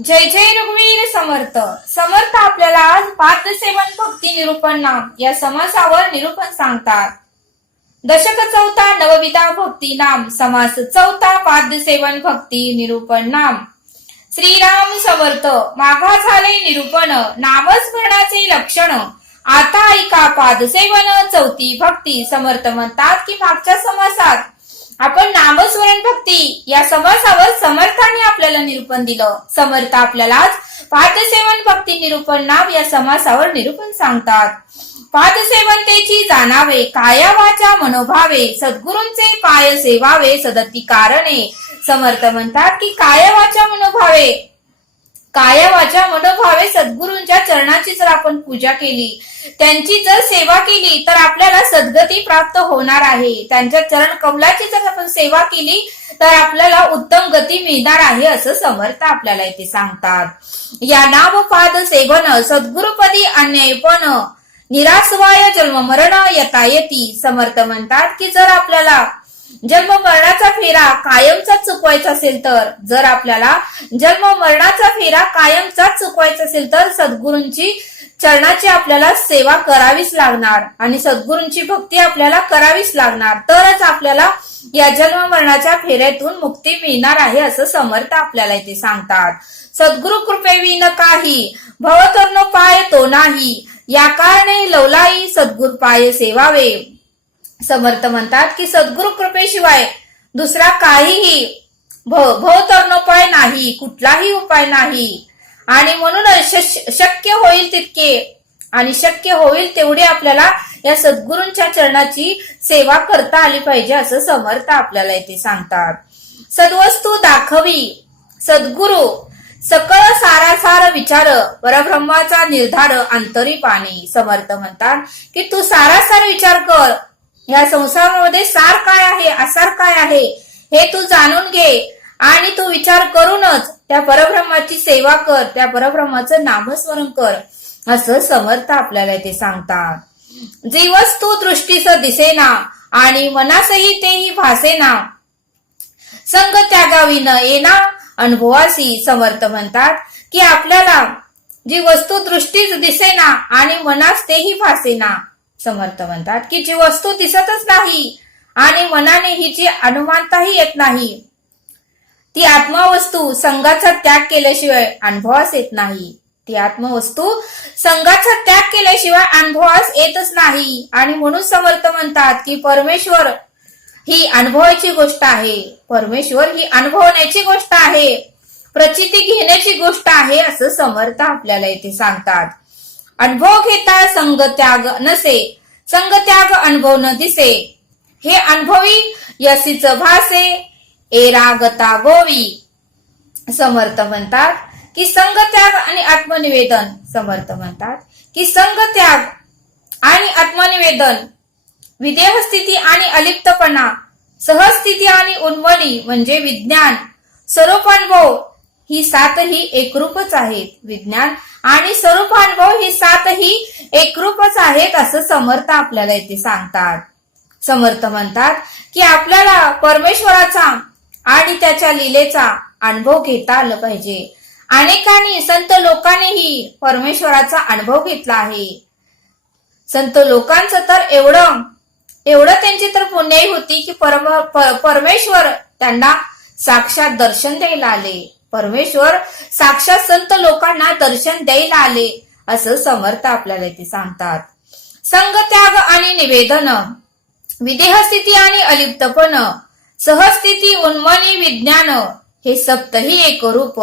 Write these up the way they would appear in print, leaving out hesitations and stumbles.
जय जय रघुवीर समर्थ. समर्थ आपल्याला आज पादसेवन भक्ती निरूपण नाम या समासावर निरूपण सांगतात. दशक चौथा नवविधा भक्ती नाम समास चौथा पादसेवन भक्ती निरूपण नाम. श्रीराम समर्थ. मागा झाले निरूपण नामस्मरणाचे लक्षण. आता ऐका पादसेवन चौथी भक्ती. समर्थ म्हणतात की मागच्या समासात आपण नामस्मरण भक्ती या समासावर समर्थाने आपल्याला निरूपण दिलं. समर्थ आपल्याला पादसेवन भक्ती निरूपण नाम या समासावर निरूपण सांगतात. पादसेवनतेची जाणावे काया वाचा मनोभावे सद्गुरूंचे पाय सेवावे सदती कारणे. समर्थ म्हणतात की काया वाचा मनोभावे सद्गुरूंच्या चरणाची जर आपण पूजा केली, त्यांची जर सेवा केली तर आपल्याला सद्गती प्राप्त होणार आहे. त्यांच्या चरण कमलाची जर आपण सेवा केली तर आपल्याला उत्तम गती मिळणार आहे असं समर्थ आपल्याला इथे सांगतात. या नामपाद सेवन सद्गुरुपदी अन्यायपण निरासवाय जन्म मरण यता येती. समर्थ म्हणतात की जर आपल्याला जन्म मरणाचा फेरा कायमचा चुकवायचा असेल तर सद्गुरूंची चरणाची आपल्याला सेवा करावीच लागणार आणि सद्गुरूंची भक्ती आपल्याला करावीच लागणार. तरच आपल्याला या जन्म मरणाच्या फेऱ्यातून मुक्ती मिळणार आहे असं समर्थ आपल्याला इथे सांगतात. सद्गुरु कृपेविन काही भवतर्नो पाय तो नाही, या कारणे लवलाई सद्गुरु पाय सेवावे. समर्थ म्हणतात की सद्गुरु कृपेशिवाय दुसरा काहीही भवतर्णोपाय नाही, कुठलाही उपाय नाही. आणि म्हणून शक्य होईल तेवढी आपल्याला या सद्गुरूंच्या चरणाची सेवा करता आली पाहिजे असं समर्थ आपल्याला इथे सांगतात. सद्वस्तू दाखवी सद्गुरु सकळ सारासार विचार परब्रह्माचा निर्धार अंतरी पाणी. समर्थ म्हणतात की तू सारासार विचार कर, या संसारामध्ये सार काय आहे आसार काय आहे हे तू जाणून घे आणि तू विचार करूनच त्या परब्रह्माची सेवा कर, त्या परब्रह्माचं नामस्मरण कर असं समर्थ आपल्याला ते सांगतात. जी वस्तू दृष्टीस दिसेना आणि मनासही तेही भासेना, संग त्यागावी न येना अनुभवासी. समर्थ म्हणतात की आपल्याला जी वस्तू दृष्टीस दिसेना आणि मनास तेही भासेना. समर्थ म्हणतात की जी वस्तू दिसतच नाही आणि मनाने हिची अनुमानताही येत नाही, ती आत्मवस्तू संघाचा त्याग केल्याशिवाय अनुभवास येत नाही. ती आत्मवस्तू संघाचा त्याग केल्याशिवाय अनुभवास येतच नाही. आणि म्हणून समर्थ म्हणतात की परमेश्वर ही अनुभवाची गोष्ट आहे, परमेश्वर ही अनुभवण्याची गोष्ट आहे, प्रचिती घेण्याची गोष्ट आहे असं समर्थ आपल्याला इथे सांगतात. अनुभव घेता संग त्याग नसे, संग त्याग अनुभव न दिसे, हे अनुभवी यसीच भासे एरागता गोवी. समर्थ म्हणतात की संग त्याग आणि आत्मनिवेदन. समर्थ म्हणतात की संग त्याग आणि आत्मनिवेदन, विदेह स्थिती आणि अलिप्तपणा, सहस्थिती आणि उन्मनी म्हणजे विज्ञान, स्वरूपानुभव ही सातही एकरूपच आहेत. विज्ञान आणि स्वरूपानुभव ही सातही एकरूपच आहेत असं समर्थ आपल्याला इथे सांगतात. समर्थ म्हणतात की आपल्याला परमेश्वराचा आणि त्याच्या लीलेचा अनुभव घेता आलं पाहिजे. अनेकांनी संत लोकांनीही परमेश्वराचा अनुभव घेतला आहे. संत लोकांचं तर एवढं त्यांची तर पुण्याई होती की परमेश्वर त्यांना साक्षात दर्शन द्यायला आले. परमेश्वर साक्षात संत लोकांना दर्शन द्यायला आले असं समर्थ आपल्याला इथे सांगतात. संग त्याग आणि निवेदन, विदेहस्थिती आणि अलिप्तपण, सहस्थिती उन्मनी विज्ञान, हे सप्तही एक रूप.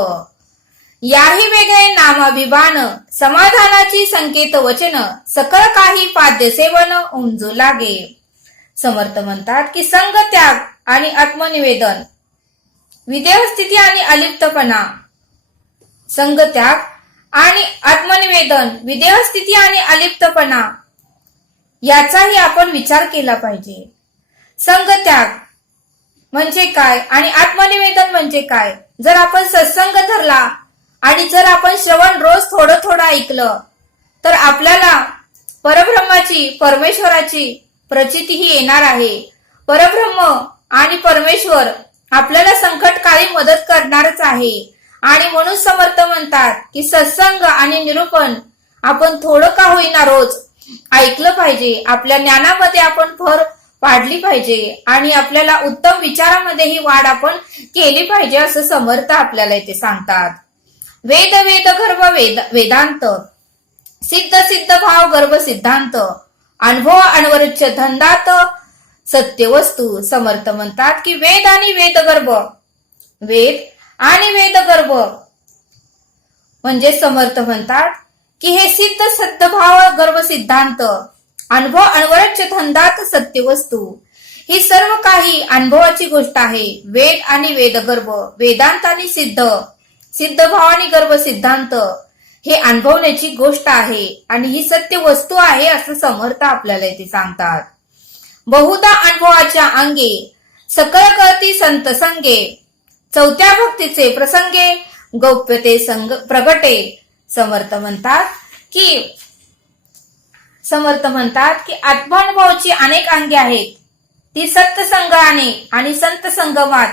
याही वेगळे नामाभिमान, समाधानाची संकेत वचन, सकळ काही पाद्य सेवन उमजू लागे. समर्थ म्हणतात की संग त्याग आणि आत्मनिवेदन, विदेहस्थिती आणि अलिप्तपणा, संग त्याग आणि आत्मनिवेदन, विदेहस्थिती आणि अलिप्तपणा याचाही आपण विचार केला पाहिजे. संग त्याग म्हणजे काय आणि आत्मनिवेदन म्हणजे काय? जर आपण सत्संग धरला आणि जर आपण श्रवण रोज थोडं थोडं ऐकलं तर आपल्याला परब्रह्माची, परमेश्वराची प्रचितीही येणार आहे. परब्रह्म आणि परमेश्वर आपल्याला संकटकाळी मदत करणारच आहे आणि म्हणून समर्थ म्हणतात की सत्संग आणि निरूपण आपण थोडं का होईना रोज ऐकलं पाहिजे. आपल्या ज्ञानामध्ये आपण भर पाडली पाहिजे आणि आपल्याला उत्तम विचारामध्येही वाढ आपण केली पाहिजे असं समर्थ आपल्याला इथे सांगतात. वेद वेद गर्भ वेदांत सिद्ध सिद्ध भाव गर्भ सिद्धांत अनुभव अनवरच्य धंदात सत्य वस्तू. समर्थ म्हणतात की वेद आणि वेद आणि वेदगर्भ म्हणजे समर्थ म्हणतात की हे सिद्ध सिद्ध भाव गर्भ सिद्धांत अनुभव अनवरच्य धंदात सत्य वस्तू. ही सर्व काही अनुभवाची गोष्ट आहे. वेद आणि वेदगर्भ वेदांत आणि सिद्ध भाव आणि गर्भ सिद्धांत हे अनुभवण्याची गोष्ट आहे आणि ही सत्य वस्तू आहे असं समर्थ आपल्याला इथे सांगतात. बहुधा अनुभवाच्या अंगे सकळ कळती संत संगे चौथ्या भक्तीचे प्रसंगे गौप्यते संग प्रगटे. समर्थ म्हणतात की आत्मानुभवाची अनेक अंगे आहेत. ती सत्संगाने आणि सत्संगमात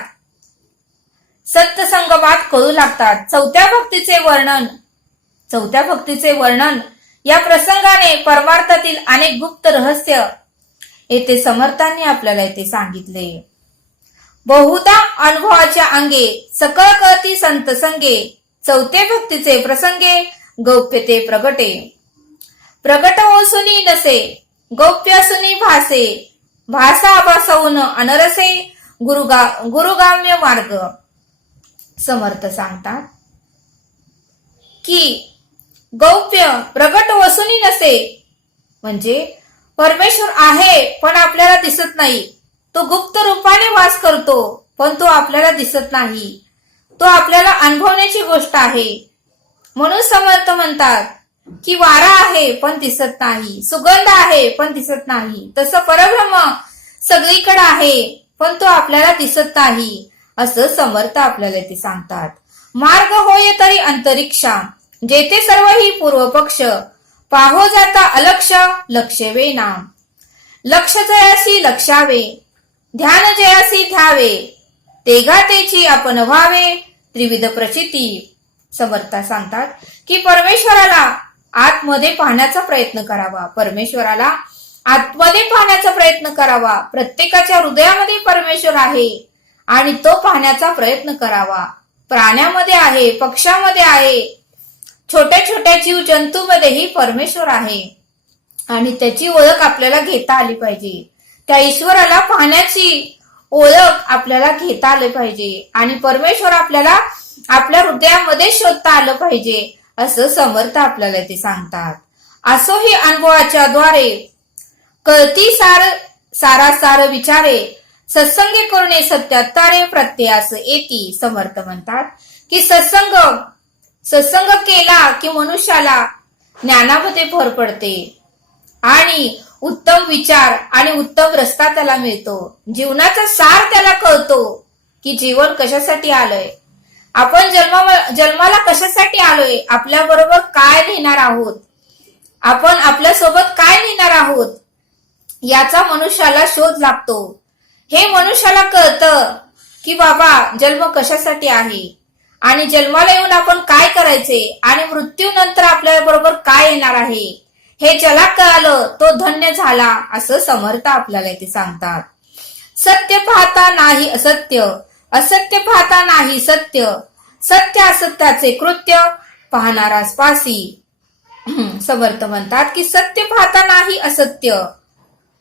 कळू लागतात. चौथ्या भक्तीचे वर्णन या प्रसंगाने परमार्थातील अनेक गुप्त रहस्य येथे समर्थांनी आपल्याला इथे सांगितले. बहुधा अनुभवाच्या अंगे सकळ कळती संत संगे चौथे भक्तीचे प्रसंगे गौप्यते प्रगटे. प्रगट ओसुनी नसे गौप्य असुनी भासे भासा आभासवून अनरसे गुरुगाम्य मार्ग. समर्थ सांगतात की गौप्य प्रगट वसुनी नसे म्हणजे परमेश्वर आहे पण आपल्याला दिसत नाही. तो गुप्त रूपाने वास करतो पण तो आपल्याला दिसत नाही. तो आपल्याला अनुभवण्याची गोष्ट आहे. म्हणून समर्थ म्हणतात की वारा आहे पण दिसत नाही, सुगंध आहे पण दिसत नाही. तसं परब्रह्म सगळीकडे आहे पण तो आपल्याला दिसत नाही असं समर्थ आपल्याला ते सांगतात. मार्ग होय तरी अंतरिक्षा जेथे सर्व ही पूर्व पक्ष पाहो जाता अलक्ष लक्ष वेना. लक्ष जयासी लक्षावे ध्यान जयासी ध्यावे तेगा तेची आपण व्हावे त्रिविध प्रचिती. समर्थ सांगतात की परमेश्वराला आतमध्ये पाहण्याचा प्रयत्न करावा. प्रत्येकाच्या हृदयामध्ये परमेश्वर आहे आणि तो पाहण्याचा प्रयत्न करावा. प्राण्यामध्ये आहे, पक्ष्यामध्ये आहे, छोट्या छोट्या जीव जंतूमध्येही परमेश्वर आहे आणि त्याची ओळख आपल्याला घेता आली पाहिजे. त्या ईश्वराला पाहण्याची ओळख आपल्याला घेता आली पाहिजे आणि परमेश्वर आपल्याला आपल्या हृदयामध्ये शोधता आलं पाहिजे असं समर्थ आपल्याला ते सांगतात. असो ही अनुभवाच्या द्वारे कळती सारासार विचारे सत्संगे करुणे सत्यात्तारे प्रत्ययास येती. समर्थ म्हणतात की सत्संग केला की मनुष्याला ज्ञानामध्ये भर पडते आणि उत्तम विचार आणि उत्तम रस्ता त्याला मिळतो. जीवनाचा सार त्याला कळतो की जीवन कशासाठी आलंय, आपण जन्माला कशासाठी आलोय, आपल्या बरोबर काय लिहिणार आहोत, आपण आपल्या सोबत काय लिहिणार आहोत याचा मनुष्याला शोध लागतो. हे मनुष्याला कळतं की बाबा जन्म कशासाठी आहे आणि जन्माला येऊन आपण काय करायचे आणि मृत्यूनंतर आपल्या बरोबर काय येणार आहे हे ज्याला कळालं तो धन्य झाला असं समर्थ आपल्याला इथे सांगतात. सत्य पाहता नाही असत्य, असत्य पाहता नाही सत्य, सत्य असत्याचे कृत्य पाहणारास पासी. समर्थ म्हणतात की सत्य पाहता नाही असत्य,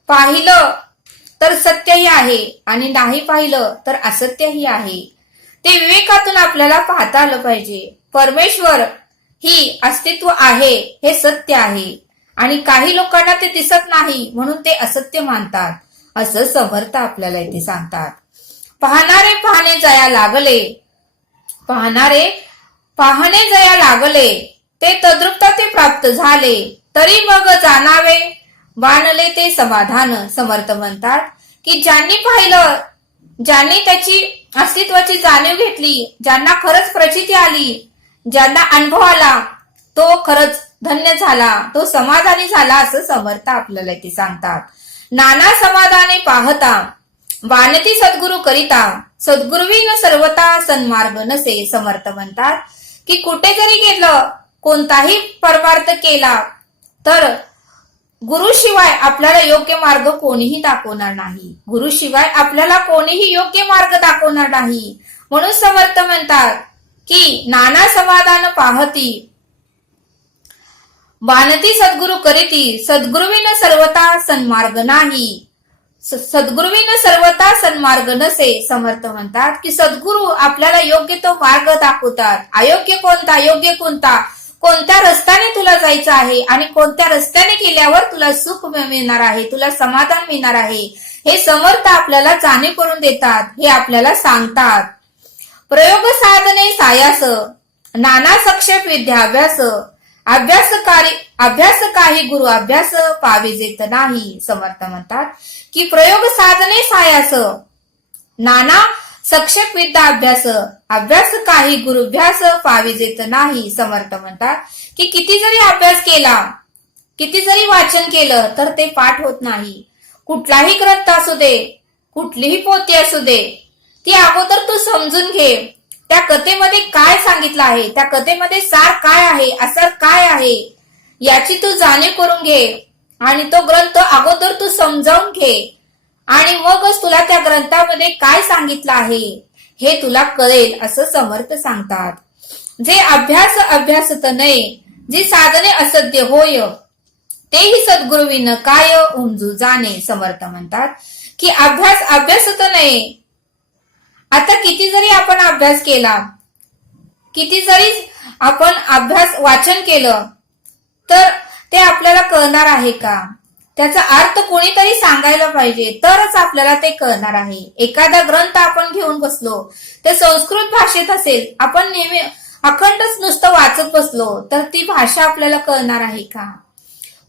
पाहिलं तर सत्यही आहे आणि नाही पाहिलं तर असत्यही आहे. ते विवेकातून आपल्याला पाहता आलं पाहिजे. परमेश्वर ही अस्तित्व आहे हे सत्य आहे आणि काही लोकांना ते दिसत नाही म्हणून ते असत्य मानतात असं समर्थ आपल्याला इथे सांगतात. पाहणारे पाहणे जया लागले ते तद्रुपता ते प्राप्त झाले तरी मग जाणावे बाणले ते समाधान. समर्थ म्हणतात की ज्यांनी पाहिलं, ज्यांनी त्याची अस्तित्वाची जाणीव घेतली, ज्यांना खरंच प्रचिती आली, ज्यांना अनुभव आला तो खरंच धन्य झाला, तो समाधानी झाला असं समर्थ आपल्याला ते सांगतात. नाना समाधाने पाहता वानती सद्गुरु करिता सद्गुरुविन सर्वता सन्मार्ग नसे. समर्थ म्हणतात की कुठे जरी गेलं, कोणताही परमार्थ केला तर गुरुशिवाय आपल्याला योग्य मार्ग कोणीही दाखवणार नाही. गुरुशिवाय आपल्याला कोणीही योग्य मार्ग दाखवणार नाही. म्हणून समर्थ म्हणतात की नाना समाधान पाहती वानती सद्गुरु करीती सद्गुरुविन सर्वता सन्मार्ग नाही. सद्गुरुविन सर्वता सन्मार्ग नसे. समर्थ म्हणतात की सद्गुरु आपल्याला योग्य तो मार्ग दाखवतात. अयोग्य कोणता, योग्य कोणता, कोणत्या रस्त्याने तुला जायचं आहे आणि कोणत्या रस्त्याने गेल्यावर तुला सुख मिळणार आहे, तुला समाधान मिळणार आहे, हे समर्थ आपल्याला जाणीव करून देतात, हे आपल्याला सांगतात. प्रयोग साधने सायास नाना सक्षेप विद्याभ्यास अभ्यास काही गुरु अभ्यास पाविजेत नाही. समर्थ म्हणतात की प्रयोग साधने सायास नाना सक्षेप विद्या अभ्यास काही गुरुभ्यास पाविजेत नाही. समर्थ म्हणतात की किती जरी अभ्यास केला, किती जरी वाचन केलं तर ते पाठ होत नाही. कुठलाही ग्रंथ असू दे, कुठलीही पोथी असू दे, ती अगोदर तू समजून घे. त्या कथेमध्ये काय सांगितलं आहे, त्या कथेमध्ये सार काय आहे, असर काय आहे, याची तू जाणीव करून घे आणि तो ग्रंथ अगोदर तू समजावून घे आणि मगच तुला त्या ग्रंथामध्ये काय सांगितलं आहे हे तुला कळेल असं समर्थ सांगतात. जे अभ्यासत नये, जी साधने असद्य होय, तेही सद्गुरुविन काय उमजू जाणे. समर्थ म्हणतात की अभ्यासत नये. आता किती जरी आपण अभ्यास केला, किती जरी आपण वाचन केलं तर ते आपल्याला कळणार आहे का? त्याचा अर्थ कोणीतरी सांगायला पाहिजे तरच आपल्याला ते कळणार आहे. एखादा ग्रंथ आपण घेऊन बसलो, ते संस्कृत भाषेत असेल, आपण नेहमी अखंडच नुसतं वाचत बसलो तर ती भाषा आपल्याला कळणार आहे का?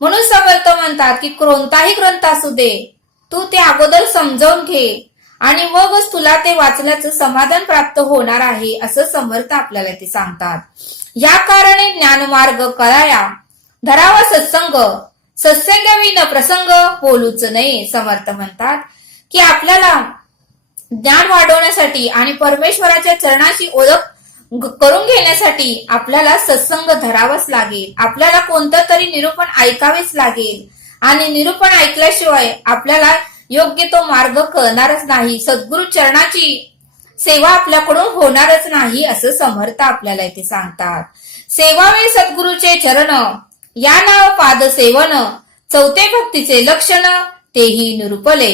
म्हणून समर्थ म्हणतात की कोणताही ग्रंथ असू दे, तू ते अगोदर समजावून घे आणि मगच तुला ते वाचल्याचं समाधान प्राप्त होणार आहे असं समर्थ आपल्याला ते सांगतात. या कारणे ज्ञानमार्ग कळाया धरावा सत्संग प्रसंग बोलूच नये. समर्थ म्हणतात की आपल्याला ज्ञान वाढवण्यासाठी आणि परमेश्वराच्या चरणाची ओळख करून घेण्यासाठी आपल्याला सत्संग धरावाच लागेल. आपल्याला कोणतं तरी निरूपण ऐकावेच लागेल आणि निरूपण ऐकल्याशिवाय आपल्याला योग्य तो मार्ग कळणारच नाही. सद्गुरु चरणाची सेवा आपल्याकडून होणारच नाही असं समर्थ आपल्याला इथे सांगतात. सेवावे सद्गुरूचे चरण या नाव पाद सेवन चौथे भक्तीचे लक्षण तेही निरूपले.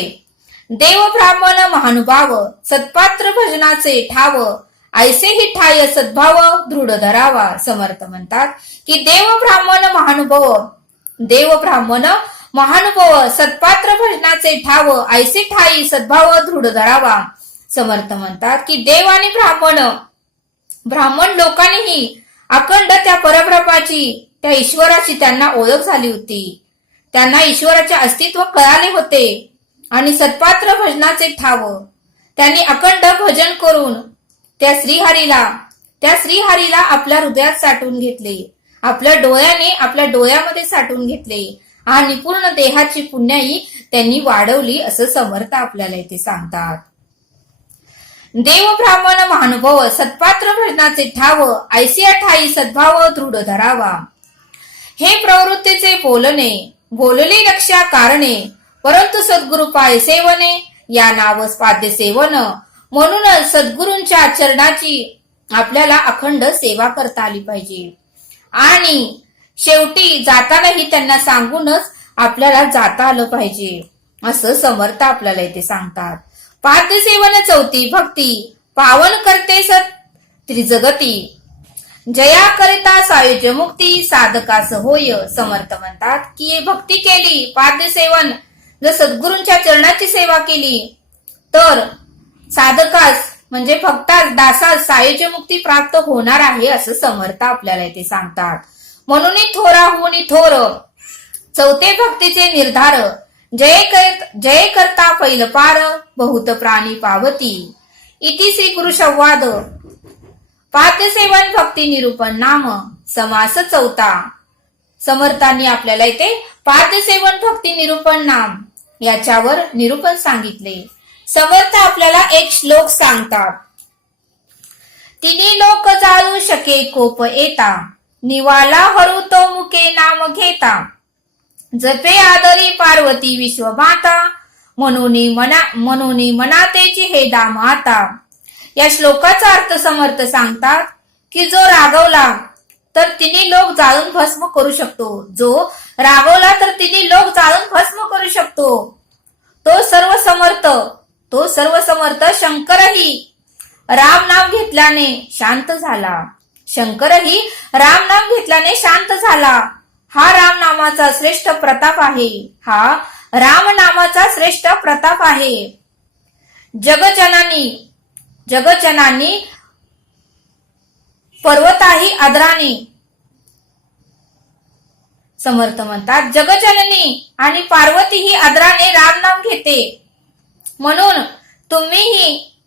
देव ब्राह्मण महानुभाव सत्पात्र भजनाचे ठाव ऐसेही ठाय सद्भाव दृढ धरावा. समर्थ म्हणतात की देव ब्राह्मण महानुभाव सत्पात्र भजनाचे ठाव ऐसे ठाई सद्भाव दृढ धरावा. समर्थ म्हणतात की देव आणि ब्राह्मण लोकांनीही अखंड त्या परब्रह्माची, त्या ईश्वराची त्यांना ओळख झाली होती. त्यांना ईश्वराचे अस्तित्व कळाले होते आणि सत्पात्र भजनाचे ठाव त्यांनी अखंड भजन करून त्या श्रीहरीला आपल्या हृदयात साठवून घेतले, आपल्या डोळ्यामध्ये साठवून घेतले आणि पूर्ण देहाची पुण्याई त्यांनी वाढवली असं समर्थ आपल्याला इथे सांगतात. देव ब्राह्मण महानुभाव सत्पात्र भजनाचे ठाव ऐसिया ठाई सद्भाव दृढ धरावा. हे प्रवृत्तीचे बोलले लक्ष्या कारणे परंतु सद्गुरु पाय सेवने या नावस पाद्य सेवन. म्हणूनच सद्गुरूंच्या चरणाची आपल्याला अखंड सेवा करता आली पाहिजे आणि शेवटी जातानाही त्यांना सांगूनच आपल्याला जाता आलं पाहिजे असं समर्थ आपल्याला इथे सांगतात. पाद्य सेवन चौथी भक्ती पावन करते सत त्रिजगती जया करिता सायुज्य मुक्ती साधकास होय. समर्थ म्हणतात की भक्ती केली, पाद्य सेवन जर सद्गुरूंच्या चरणाची सेवा केली तर साधकास म्हणजे भक्तास दासास सायुज्य मुक्ती प्राप्त होणार आहे असं समर्थ आपल्याला इथे सांगतात. म्हणून थोराहून थोर चौथे भक्तीचे निर्धार जय करता पैल पार बहुत प्राणी पावती. इति श्री गुरु संवाद पाद्य सेवन भक्ती निरूपण नाम समास चौथा. समर्थांनी आपल्याला इथे पाद्य सेवन भक्ती निरूपण नाम याच्यावर निरूपण सांगितले. समर्थ आपल्याला एक श्लोक सांगतात. तिन्ही लोक जाळू शके कोप येता, निवाला हरू तो मुके नाम घेता, जपे आदरी पार्वती विश्वमाता, म्हणून मनातेची हे दाम आता. या श्लोकाचा अर्थ समर्थ सांगतात की जो रागवला तर तिन्ही लोक जाळून भस्म करू शकतो. जो रागवला तर तिन्ही लोक जाळून भस्म करू शकतो. तो सर्व समर्थ शंकरही राम नाम घेतल्याने शांत झाला. शंकरही राम नाम घेतल्याने शांत झाला. हा राम नामाचा श्रेष्ठ प्रताप आहे. हा राम नामाचा श्रेष्ठ प्रताप आहे. जगजनानी पर्वताही आदराने. समर्थ म्हणतात जगजननी आणि पार्वती ही आदराने राम नाम घेते. म्हणून तुम्हीही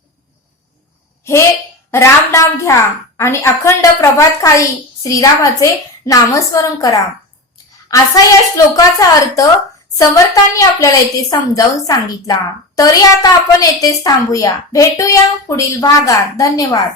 हे राम नाम घ्या आणि अखंड प्रभात काळी श्रीरामाचे नामस्मरण करा. असा या श्लोकाचा अर्थ समर्थांनी आपल्याला इथे समजावून सांगितला. तरी आता आपण येथेच थांबूया. भेटूया पुढील भागात. धन्यवाद.